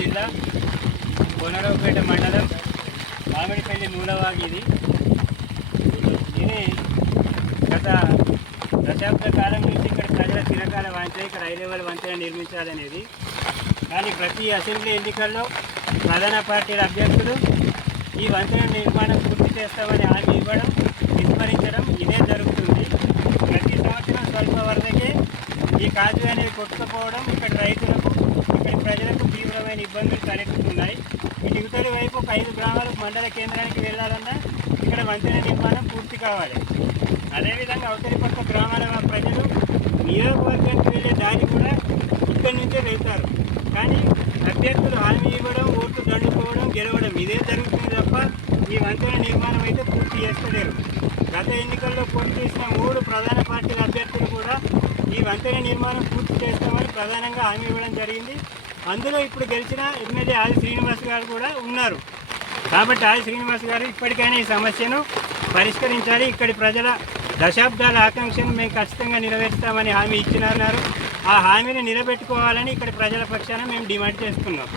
జిల్లా కోనరావుపేట మండలం మామిడిపల్లి మూలవాగి ఇది గత దశాబ్ద కాలం నుంచి ఇక్కడ ప్రజల చిరకాల వాంఛ ఇక్కడ హై లెవెల్ వంతెన నిర్మించాలనేది. కానీ ప్రతి అసెంబ్లీ ఎన్నికల్లో ప్రధాన పార్టీల అభ్యర్థులు ఈ వంతెన నిర్మాణం పూర్తి చేస్తామని హామీ ఇవ్వడం, విస్మరించడం ఇదే జరుగుతుంది. ప్రతి సంవత్సరం స్వల్ప వరదకే ఈ కాజు అనేవి కొట్టుకుపోవడం ఇక్కడి రైతులకు, ఇక్కడి ప్రజలకు తీవ్రమైన ఇబ్బందులు తలెత్తుతున్నాయి. ఈ యువతలి వైపు 5 గ్రామాలకు మండల కేంద్రానికి వెళ్ళాలన్నా ఇక్కడ వంతెన నిర్మాణం పూర్తి కావాలి. అదేవిధంగా అవతలి పక్క గ్రామాల ప్రజలు నియోజకవర్గానికి వెళ్ళే దారి కూడా ఇక్కడి నుంచే వెళ్తారు. కానీ అభ్యర్థులు హామీ ఇవ్వడం, ఓట్లు దండుకోవడం, గెలవడం ఇదే జరుగుతుంది తప్ప ఈ వంతెన నిర్మాణం అయితే పూర్తి చేస్తలేరు. గత ఎన్నికల్లో పోటీ చేసిన 3 ప్రధాన పార్టీల అభ్యర్థులు కూడా ఈ వంతెన నిర్మాణం పూర్తి చేస్తామని ప్రధానంగా హామీ ఇవ్వడం జరిగింది. అందులో ఇప్పుడు గెలిచిన ఎమ్మెల్యే ఆది శ్రీనివాస్ గారు కూడా ఉన్నారు. కాబట్టి ఆది శ్రీనివాస్ గారు ఇప్పటికైనా ఈ సమస్యను పరిష్కరించాలి. ఇక్కడి ప్రజల దశాబ్దాల ఆకాంక్షను మేము ఖచ్చితంగా నెరవేరుస్తామని హామీ ఇచ్చినారు. ఆ హామీని నిలబెట్టుకోవాలని ఇక్కడ ప్రజల పక్షాన మేము డిమాండ్ చేస్తున్నాం.